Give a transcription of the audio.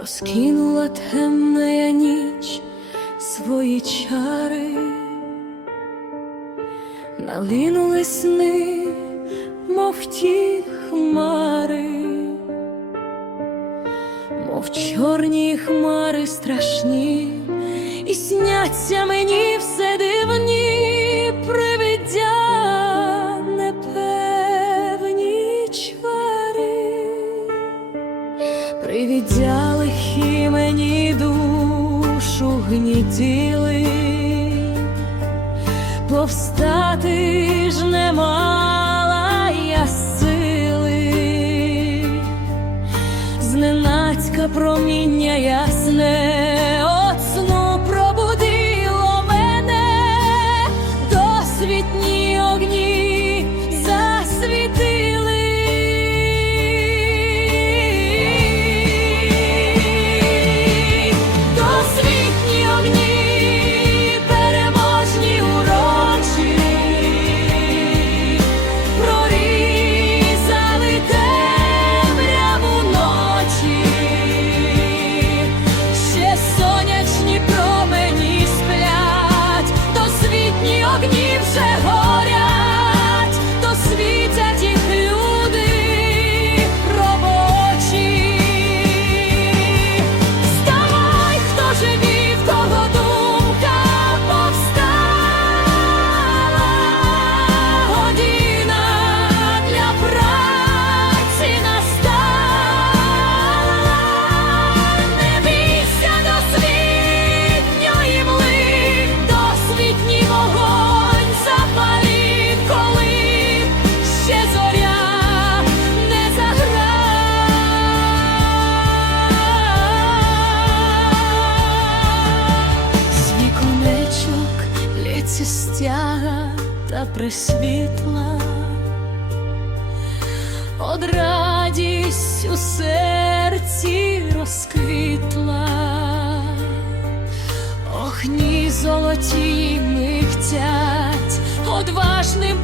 розкинула темна ніч свої чари, налинули сни, мов ті хмари, мов чорні хмари страшні, і сняться мені все дивні привидя непевні гнітіли, повстати ж не мала я сили, зненацька проміння ясне досвітні огні вже горять, стяга та присвітла, Од радість у серці розквітла, охні золоті михтять одважним